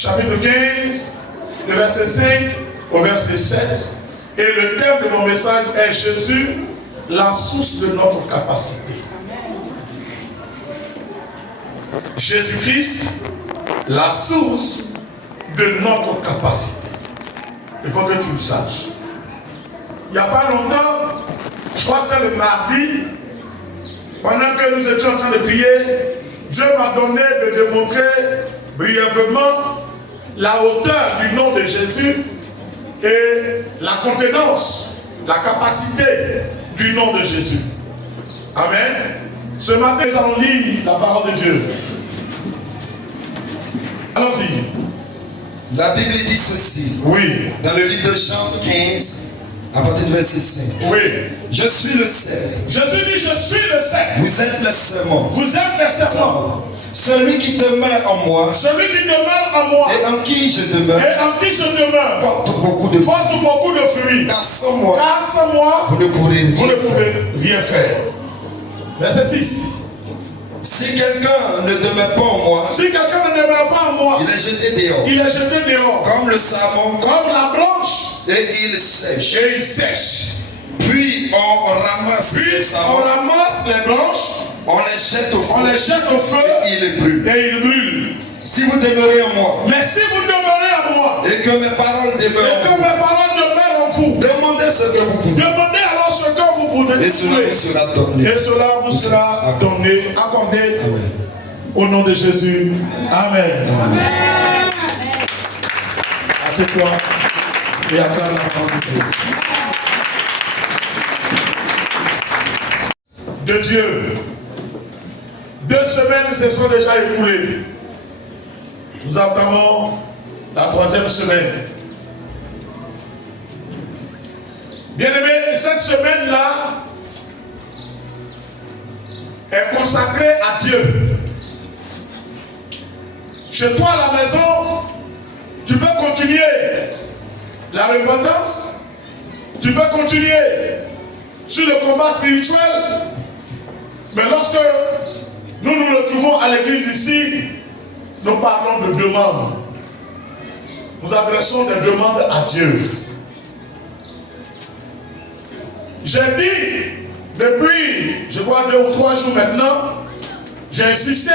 chapitre 15, le verset 5 au verset 7. Et le thème de mon message est Jésus, la source de notre capacité. Jésus-Christ, la source de notre capacité. Il faut que tu le saches. Il n'y a pas longtemps, je crois que c'était le mardi, pendant que nous étions en train de prier, Dieu m'a donné de démontrer brièvement la hauteur du nom de Jésus et la contenance, la capacité du nom de Jésus. Amen. Ce matin, nous allons lire la parole de Dieu. Allons-y. La Bible dit ceci. Oui. Dans le livre de Jean 15, à partir du verset 5. Oui. Je suis le cep. Jésus dit, je suis le cep. Vous êtes le serment. Vous êtes le serment. Celui qui demeure en moi. Celui qui demeure en moi. Et en qui je demeure. Et en qui je demeure. Porte beaucoup de fruits. Porte beaucoup de fruits. Car sans moi. Car sans moi. Vous ne pourrez rien faire. Verset 6. Si quelqu'un ne demeure pas en moi, si quelqu'un ne demeure pas en moi, il est jeté dehors. Il est jeté dehors. Comme le sarment. Comme la branche. Et il sèche. Et il sèche. Puis on ramasse. On ramasse les branches. On les jette au feu. On les jette au feu. Et il brûle. Et il brûle. Si vous demeurez en moi. Mais si vous demeurez en moi. Et que mes paroles demeurent. Et que mes paroles demeurent en vous. Demandez ce que vous voulez. Demandez alors ce que vous voulez. Et cela vous sera donné. Et cela vous sera donné, accordé. Amen. Au nom de Jésus. Amen. Amen. Assieds-toi et acclame la parole de Dieu. De Dieu. 2 semaines se sont déjà écoulées. Nous entamons la 3e semaine. Bien-aimés, cette semaine-là est consacrée à Dieu. Chez toi à la maison, tu peux continuer la repentance, tu peux continuer sur le combat spirituel, mais lorsque nous nous retrouvons à l'église ici, nous parlons de demandes. Nous adressons des demandes à Dieu. J'ai dit, depuis, je crois 2 ou 3 jours maintenant, j'ai insisté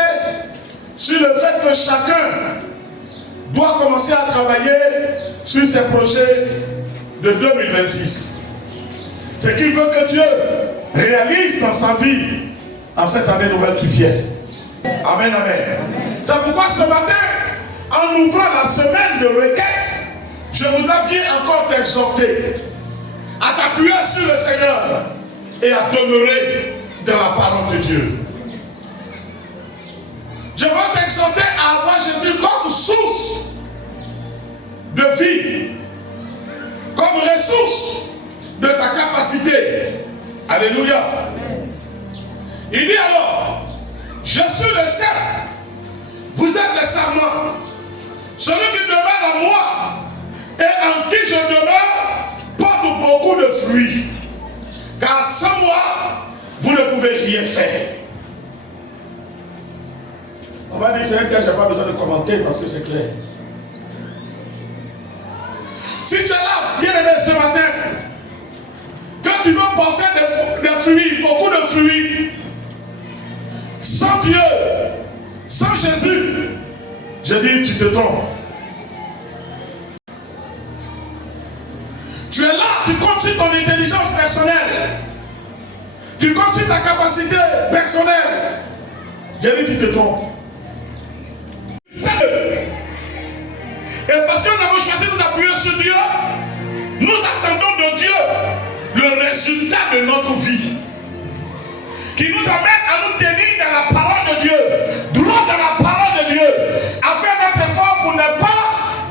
sur le fait que chacun doit commencer à travailler sur ses projets de 2026. Ce qu'il veut que Dieu réalise dans sa vie en cette année nouvelle qui vient. Amen, amen. C'est pourquoi ce matin, en ouvrant la semaine de requête, je voudrais bien encore t'exhorter à t'appuyer sur le Seigneur et à demeurer dans la parole de Dieu. Je veux t'exhorter à avoir Jésus comme source de vie, comme ressource de ta capacité. Alléluia. Il dit alors, je suis le cep, vous êtes le sarment. Celui qui demeure en moi et en qui je demeure porte beaucoup de fruits. Car sans moi, vous ne pouvez rien faire. On va dire, c'est un texte, je n'ai pas besoin de commenter parce que c'est clair. Si tu es là, bien aimé ce matin, que tu veux porter des fruits, beaucoup de fruits, sans Dieu, sans Jésus, je dis, tu te trompes. Tu es là, tu comptes sur ton intelligence personnelle. Tu comptes sur ta capacité personnelle. Je dis, tu te trompes. Et parce que nous avons choisi de nous appuyer sur Dieu, nous attendons de Dieu le résultat de notre vie. Qui nous amène à nous tenir dans la parole de Dieu, droit dans la parole de Dieu, afin notre effort pour ne pas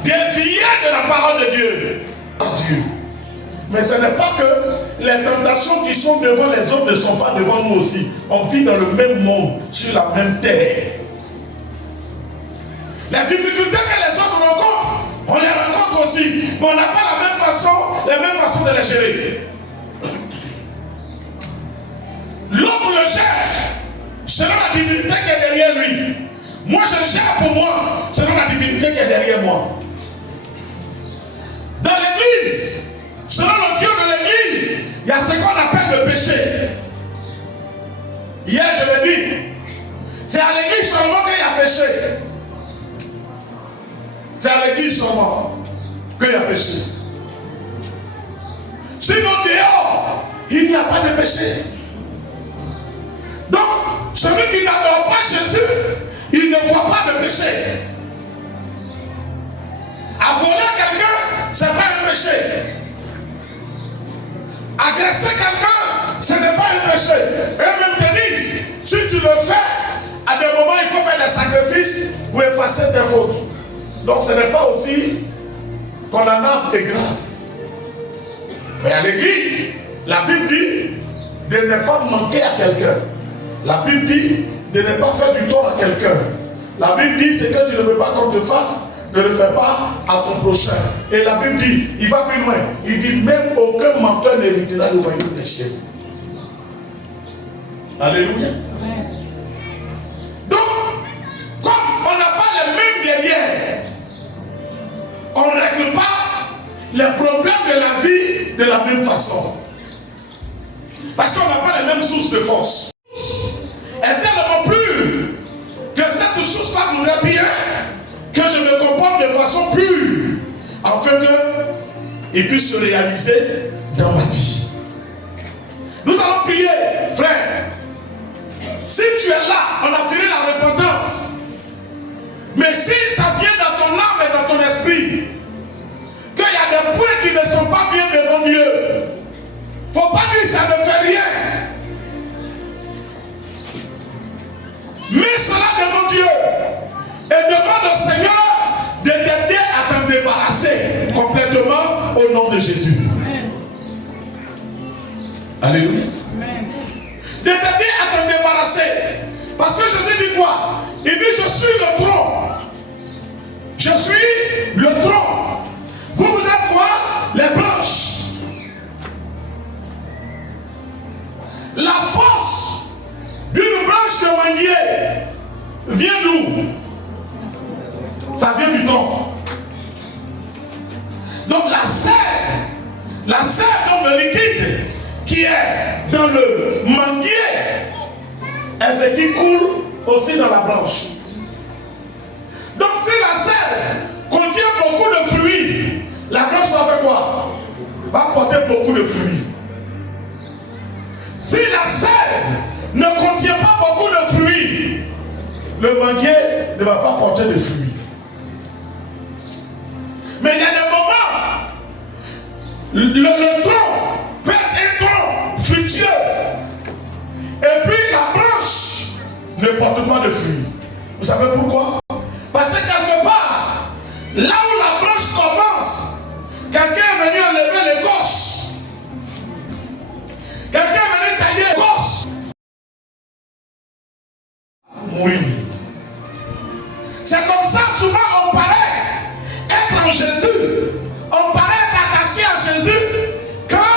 dévier de la parole de Dieu. Dieu. Mais ce n'est pas que les tentations qui sont devant les autres ne sont pas devant nous aussi. On vit dans le même monde, sur la même terre. Les difficultés que les autres rencontrent, on les rencontre aussi. Mais on n'a pas la même façon de les gérer. L'autre le gère selon la divinité qui est derrière lui. Moi je gère pour moi selon la divinité qui est derrière moi. Hier, je l'ai dit. C'est à l'église seulement qu'il y a péché. C'est à l'église seulement qu'il y a péché. Sinon, dehors, il n'y a pas de péché. Donc, celui qui n'adore pas Jésus, il ne voit pas de péché. À voler quelqu'un, ce n'est pas un péché. Agresser quelqu'un, ce n'est pas un péché. Et même te disent, si tu le fais, à des moments, il faut faire des sacrifices pour effacer tes fautes. Donc, ce n'est pas aussi qu'on en a est grave. Mais à l'église, la Bible dit de ne pas manquer à quelqu'un. La Bible dit de ne pas faire du tort à quelqu'un. La Bible dit ce que tu ne veux pas qu'on te fasse, ne le fais pas à ton prochain. Et la Bible dit, il va plus loin. Il dit même aucun menteur n'héritera le royaume des cieux. Alléluia. Donc, comme on n'a pas les mêmes guerrières, on ne règle pas les problèmes de la vie de la même façon. Parce qu'on n'a pas les mêmes sources de force. Est tellement plus que cette source-là voudrait bien que je me comporte de façon pure afin qu'il puisse se réaliser dans ma vie. Nous allons prier, frère. Si tu es là, on a fini la repentance. Mais si ça vient dans ton âme et dans ton esprit, qu'il y a des points qui ne sont pas bien devant Dieu, il ne faut pas dire que ça ne fait rien. Mets cela devant Dieu et demande au Seigneur de t'aider à t'en débarrasser complètement au nom de Jésus. Amen. Alléluia. Amen. De t'aider à t'en débarrasser. Parce que Jésus dit quoi? Il dit je suis le tronc. Je suis le tronc. Vous êtes quoi? Les branches. La force d'une branche de manguier vient d'où? Ça vient du tronc. Donc la sève comme le liquide qui est dans le manguier, elle se qui coule aussi dans la branche. Donc si la sève contient beaucoup de fruits, la branche va faire quoi? Va porter beaucoup de fruits. Si la sève ne contient pas beaucoup de fruits, le manguier ne va pas porter de fruits. Mais il y a des moments, le tronc peut être un tronc fructueux. Et puis la branche ne porte pas de fruits. Vous savez pourquoi? Parce que quelque part, là où la branche commence, quelqu'un est venu enlever l'écorce. Quelqu'un est venu tailler l'écorce. Mourir. C'est comme ça, souvent on paraît être en Jésus. On paraît être attaché à Jésus quand,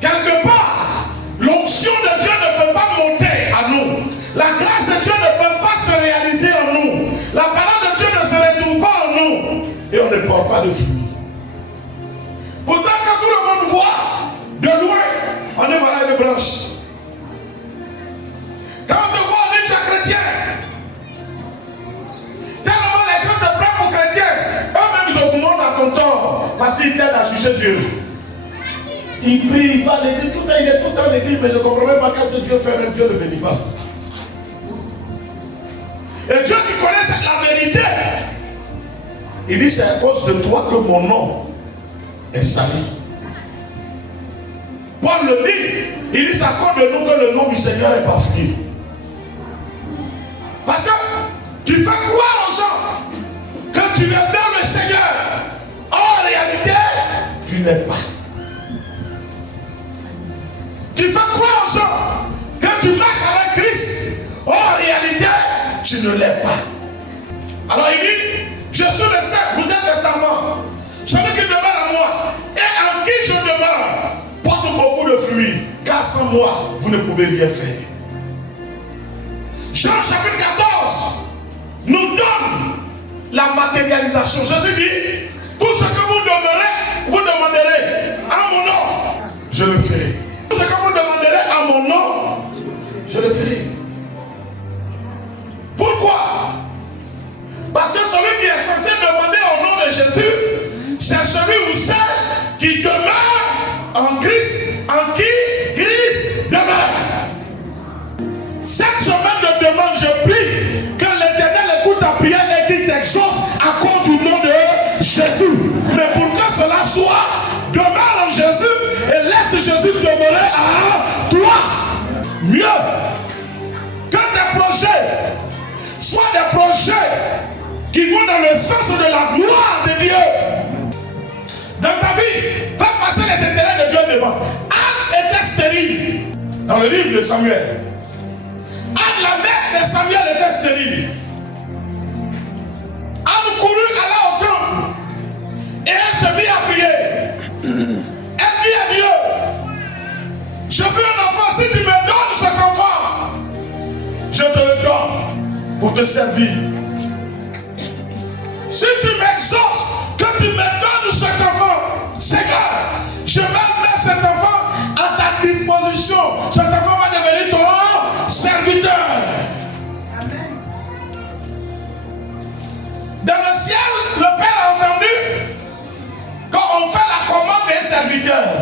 quelque part, l'onction de Dieu ne peut pas monter à nous. La grâce de Dieu ne peut pas se réaliser en nous. La parole de Dieu ne se retrouve pas en nous. Et on ne porte pas de fruits. Pourtant, quand tout le monde voit, de loin, on est voilà une branche. Quand on te voit, on dit tu es chrétien. Tellement les gens te prennent pour chrétien. Eux-mêmes, ils augmentent à ton temps. Parce qu'ils t'aident à juger Dieu. Il prie, il va à l'église, tout le temps, il est tout le temps à l'église, mais je ne comprends même pas qu'est-ce que Dieu fait, même Dieu ne le bénit pas. Et Dieu qui connaît la vérité, il dit c'est à cause de toi que mon nom est sali. Paul le dit, il dit c'est à cause de nous que le nom du Seigneur est bafouillé. Parce que tu fais croire aux gens que tu es dans le Seigneur. En réalité, tu n'es pas. Tu fais croire aux gens que tu marches avec Christ. En réalité, tu ne l'es pas. Alors il dit, je suis le seul, vous êtes les serments. Celui qui demeure à moi et en qui je demeure porte beaucoup de fruits, car sans moi, vous ne pouvez rien faire. Jean chapitre 14 nous donne la matérialisation. Jésus dit, tout ce que vous demanderez en mon nom, je le ferai. Tout ce que vous demanderez en mon nom, je le ferai. censé demander au nom de Jésus, c'est celui ou celle qui demeure en Christ, en qui Christ demeure. Cette semaine de demande, je prie que l'Éternel écoute ta prière et qu'il t'exauce à cause du nom de Jésus. Mais pour que cela soit, demeure en Jésus et laisse Jésus demeurer à toi. Mieux que tes projets soient des projets qui vont dans le sens de la gloire de Dieu. Dans ta vie, fais passer les intérêts de Dieu devant. Anne était stérile dans le livre de Samuel. Anne, la mère de Samuel, était stérile. Anne courut, alla au temple et elle se mit à prier. Elle dit à Dieu, je veux un enfant, si tu me donnes cet enfant, je te le donne pour te servir. Si tu m'exauces, que tu me donnes cet enfant, Seigneur, je vais mettre cet enfant à ta disposition. Cet enfant va devenir ton serviteur. Amen. Dans le ciel, le Père a entendu quand on fait la commande des serviteurs.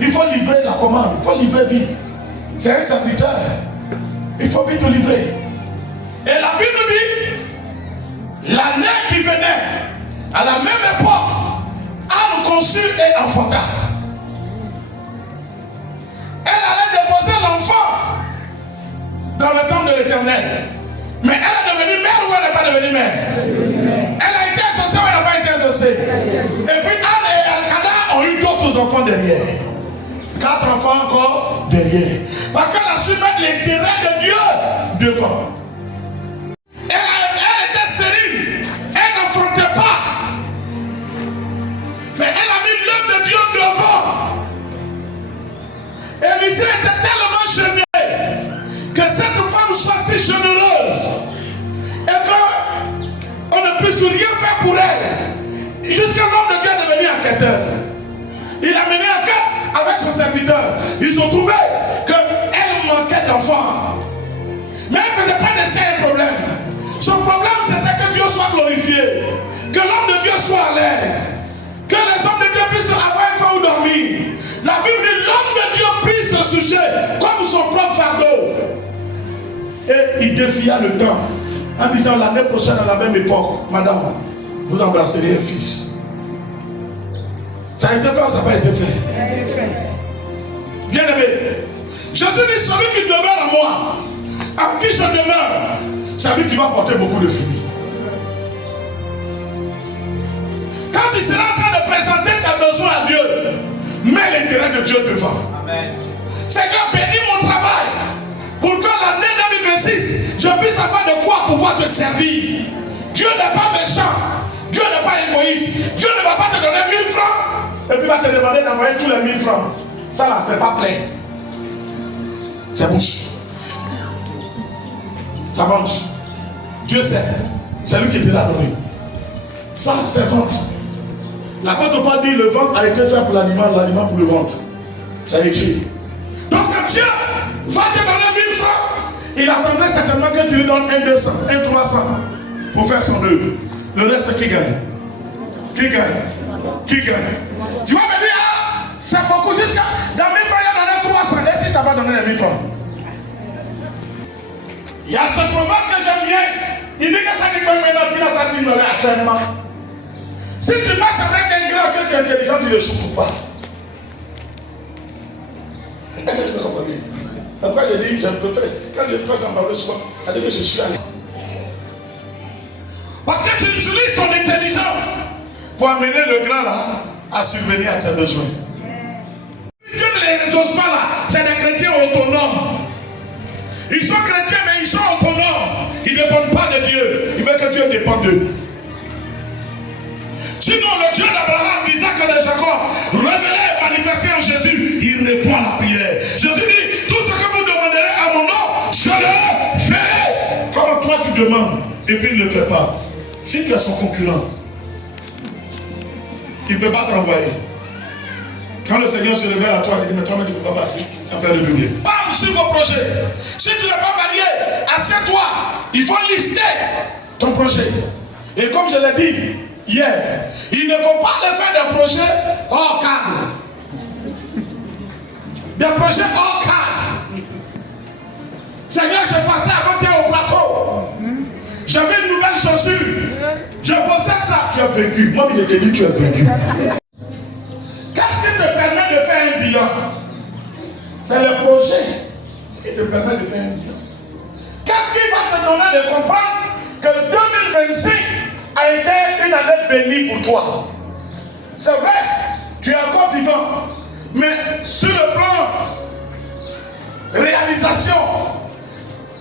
Il faut livrer la commande, il faut livrer vite. C'est un serviteur. Il faut vite livrer. Et la Bible dit, l'année qui venait, à la même époque, Anne conçut et enfanta. Elle allait déposer l'enfant dans le temple de l'Éternel. Mais elle est devenue mère ou elle n'est pas devenue mère? Elle a été exaucée ou elle n'a pas été exaucée? Et puis Anne et Elkanah ont eu d'autres enfants derrière. 4 enfants encore derrière. Parce qu'elle a su mettre l'intérêt de Dieu devant. Elle était stérile. Elle n'enfantait pas. Mais elle a mis l'œuvre de Dieu devant. Élisée était tellement gêné que cette femme soit si généreuse et qu'on ne puisse rien faire pour elle. Jusqu'à l'homme de Dieu est devenu enquêteur. Il a mené enquête avec son serviteur. Ils ont trouvé qu'elle manquait d'enfants. Mais elle ne faisait pas de ça un problème. Son problème c'était que Dieu soit glorifié. Que l'homme de Dieu soit à l'aise. Que les hommes de Dieu puissent avoir un quoi où dormir. La Bible dit l'homme de Dieu prit ce sujet comme son propre fardeau. Et il défia le temps en disant l'année prochaine à la même époque, madame, vous embrasserez un fils. Ça a été fait ou ça n'a pas été fait? Ça a été fait. Bien aimé, Jésus dit celui qui demeure en moi, en qui je demeure, c'est lui qui va porter beaucoup de fruits. Quand tu seras en train de présenter tes besoins à Dieu, mets l'intérêt de Dieu devant. Amen. Seigneur, bénis mon travail pour que l'année 2026, je puisse avoir de quoi pouvoir te servir. Dieu n'est pas méchant, Dieu n'est pas égoïste. Dieu ne va pas te donner 1000 francs et puis va te demander d'envoyer tous les 1000 francs. Ça là, c'est pas plein. C'est bouche. Ça mange. Dieu sait. C'est lui qui te l'a donné. Ça, c'est ventre. L'apôtre Paul dit le ventre a été fait pour l'animal, l'animal pour le ventre. C'est écrit. Donc quand Dieu va te donner 1000 francs, il attendrait certainement que tu lui donnes un 200, un 300 pour faire son œuvre. Le reste, qui gagne? Qui gagne? Qui gagne? Tu vas me dire, ah, c'est beaucoup jusqu'à dans 1000 francs, il y a donné 300. Et si tu n'as pas donné les 1000 francs? Il y a ce proverbe que j'aime bien. Il dit que ça dit que maintenant tu n'assassines l'affairement. Si tu marches avec un grand, que tu es intelligent, tu ne souffres pas. Est-ce que tu me comprends bien? C'est pourquoi je dis, je préfère, quand je prends en parole souvent, à dire que je suis allé. Parce que tu utilises ton intelligence pour amener le grand là à subvenir à tes besoins. Dieu ne les exauce pas là, c'est des chrétiens autonomes. Ils sont chrétiens, mais ils sont autonomes. Ils ne dépendent pas de Dieu. Ils veulent que Dieu dépende d'eux. Sinon, le Dieu d'Abraham, d'Isaac et de Jacob, révélé et manifesté en Jésus, il répond à la prière. Jésus dit, tout ce que vous demanderez à mon nom, je le ferai. Comment toi tu demandes et puis il ne le fait pas? Si tu es son concurrent, il ne peut pas t'envoyer. Quand le Seigneur se révèle à toi, il dit, mais toi-même tu ne peux pas partir. Tu as perdu le bien. Bam sur vos projets. Si tu n'es pas marié, assieds-toi. Il faut lister ton projet. Et comme je l'ai dit hier, il ne faut pas le faire des projets hors cadre. Des projets hors cadre. Seigneur, je passais avant-hier au plateau. J'avais une nouvelle chaussure. Je possède ça. Tu as vécu. Moi, je t'ai dit, tu as vécu. Qu'est-ce qui te permet de faire un bilan? C'est le projet qui te permet de faire un bilan. Qu'est-ce qui va te donner de comprendre que 2025 a été une année bénie pour toi? C'est vrai, tu es encore vivant. Mais sur le plan réalisation,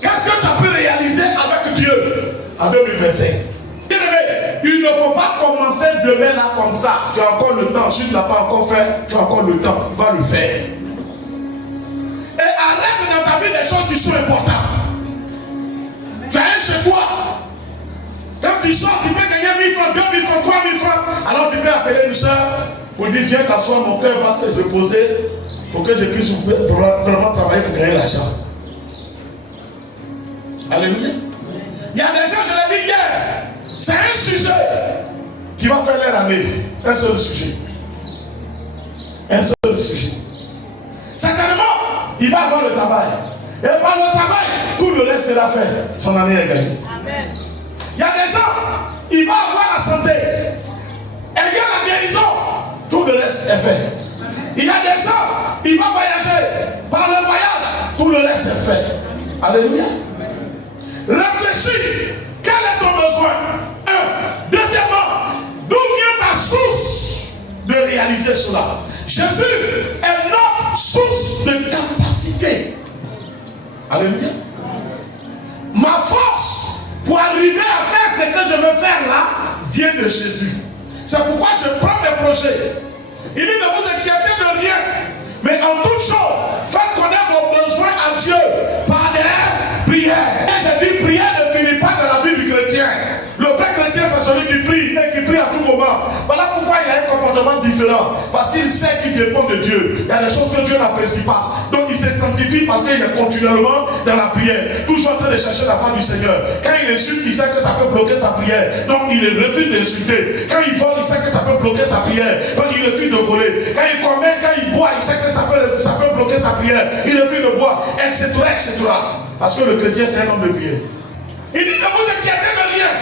qu'est-ce que tu as pu réaliser avec Dieu en 2025? Il ne faut pas commencer demain là comme ça. Tu as encore le temps. Si tu ne l'as pas encore fait, tu as encore le temps. Va le faire. Et arrête dans ta vie des choses qui sont importantes. Tu as un chez toi. Quand tu sors, tu peux gagner 1000 francs, 2000 francs, 3000 francs. Alors tu peux appeler une soeur pour dire viens t'asseoir, mon cœur va se reposer pour que je puisse vraiment travailler pour gagner l'argent. Alléluia. Il y a des gens, je l'ai dit hier, c'est un sujet qui va faire leur année. Un seul sujet. Un seul sujet. Certainement, il va avoir le travail. Et par le travail, tout le reste sera fait. Son année est gagnée. Amen. Il y a des gens, il va avoir la santé. Et il y a la guérison. Tout le reste est fait. Il y a des gens, il va voyager. Par le voyage, tout le reste est fait. Alléluia. Réfléchis. Quel est ton besoin? Un. Deuxièmement, d'où vient ta source de réaliser cela? Jésus est notre source de capacité. Alléluia. Ma force pour arriver à faire ce que je veux faire là vient de Jésus. C'est pourquoi je prends mes projets. Il dit ne vous inquiétez de rien, mais en toute chose, faites connaître vos besoins à Dieu par des prières. Et je dis prière ne finit pas dans la vie du chrétien. Le vrai chrétien, c'est celui qui prie et qui prie à tout moment. Voilà pourquoi il a un comportement différent. Parce qu'il sait qu'il dépend de Dieu. Il y a des choses que Dieu n'apprécie pas. Donc il se sanctifie parce qu'il est continuellement dans la prière. Toujours en train de chercher la face du Seigneur. Quand il insulte, il sait que ça peut bloquer sa prière. Donc il refuse d'insulter. Quand il vole, il sait que ça peut bloquer sa prière. Donc il refuse de voler. Quand il commet, quand il boit, il sait que ça peut bloquer sa prière. Il refuse de boire, etc., etc. Parce que le chrétien, c'est un homme de prière. Il dit ne vous inquiétez de rien.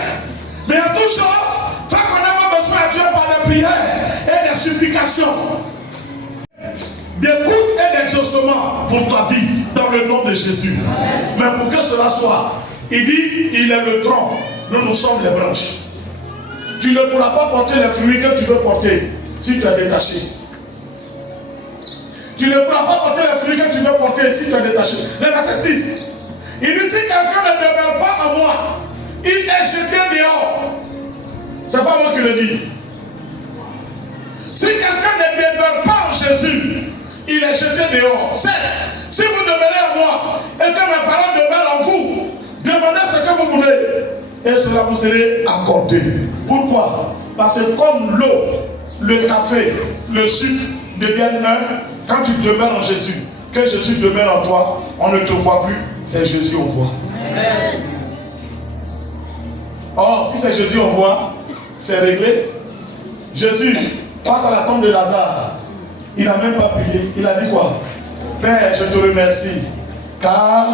Mais en toute chose, faites connaître vos besoins à Dieu par des prières et des supplications, d'écoute et d'exaucement pour ta vie dans le nom de Jésus. Mais pour que cela soit, il dit, il est le tronc, nous sommes les branches. Tu ne pourras pas porter les fruits que tu veux porter si tu es détaché. Tu ne pourras pas porter les fruits que tu veux porter si tu es détaché. Le verset 6, il dit, si quelqu'un ne demeure pas en moi, il est jeté dehors. C'est pas moi qui le dis. Si quelqu'un ne demeure pas en Jésus, il est jeté dehors. Certes, si vous demeurez en moi et que mes paroles demeurent en vous, demandez ce que vous voulez et cela vous sera accordé. Pourquoi? Parce que comme l'eau, le café, le sucre deviennent un, quand tu demeures en Jésus, que Jésus demeure en toi, on ne te voit plus, c'est Jésus on voit. Amen. Or, si c'est Jésus on voit, c'est réglé. Jésus, face à la tombe de Lazare, il n'a même pas prié. Il a dit quoi? Père, je te remercie. Car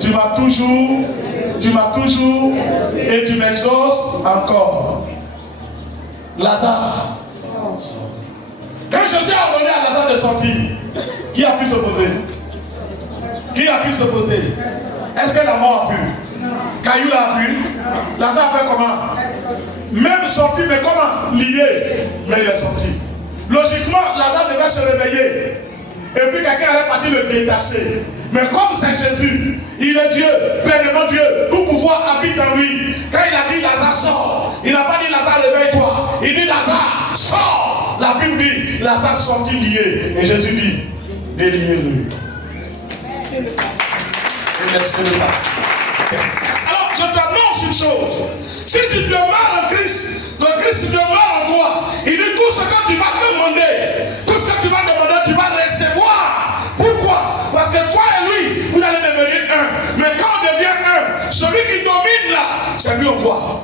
tu m'as toujours, et tu m'exauces encore. Lazare. Quand Jésus a ordonné à Lazare de sortir, qui a pu s'opposer? Qui a pu s'opposer? Est-ce que la mort a pu? Caillou l'a pu? Lazare a fait comment? Même sorti, mais comment? Lié. Mais il est sorti. Logiquement, Lazare devait se réveiller. Et puis quelqu'un allait partir le détacher. Mais comme c'est Jésus, il est Dieu, pleinement Dieu, tout pouvoir habite en lui. Quand il a dit Lazare sort, il n'a pas dit Lazare réveille-toi. Il dit Lazare sort. La Bible dit Lazare sortit lié. Et Jésus dit déliez-le. Et laissez-le partir. Alors je t'annonce une chose. Si tu demeures en Christ, que Christ demeure en toi, il dit tout ce que tu vas demander, tout ce que tu vas demander, tu vas recevoir. Pourquoi? Parce que toi et lui, vous allez devenir un. Mais quand on devient un, celui on voit.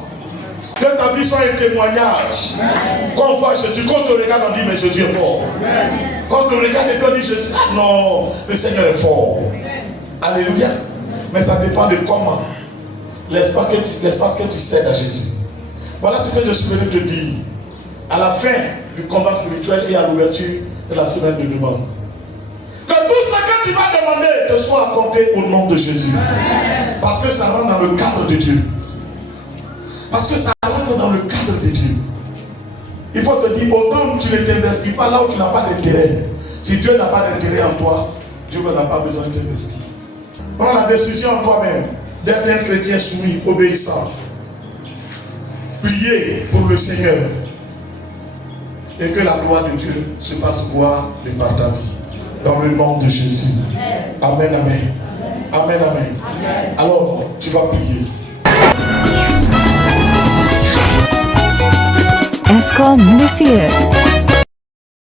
Que ta vie soit un témoignage. Quand on voit Jésus, quand on te regarde, on dit mais Jésus est fort. Quand on te regarde et qu'on dit Jésus, ah non, le Seigneur est fort. Alléluia. Mais ça dépend de comment. L'espace que tu cèdes à Jésus. Voilà ce que je suis venu te dire. À la fin du combat spirituel et à l'ouverture de la semaine de demande. Que tout ce que tu vas demander te soit accordé au nom de Jésus. Parce que ça rentre dans le cadre de Dieu. Parce que ça rentre dans le cadre de Dieu. Il faut te dire, autant tu ne t'investis pas là où tu n'as pas d'intérêt. Si Dieu n'a pas d'intérêt en toi, Dieu n'a pas besoin de t'investir. Prends la décision en toi-même d'être un chrétien soumis, obéissant. Priez pour le Seigneur. Et que la gloire de Dieu se fasse voir de par ta vie. Dans le nom de Jésus. Amen, amen. Amen, amen. Alors, tu vas prier. Escom Monsieur.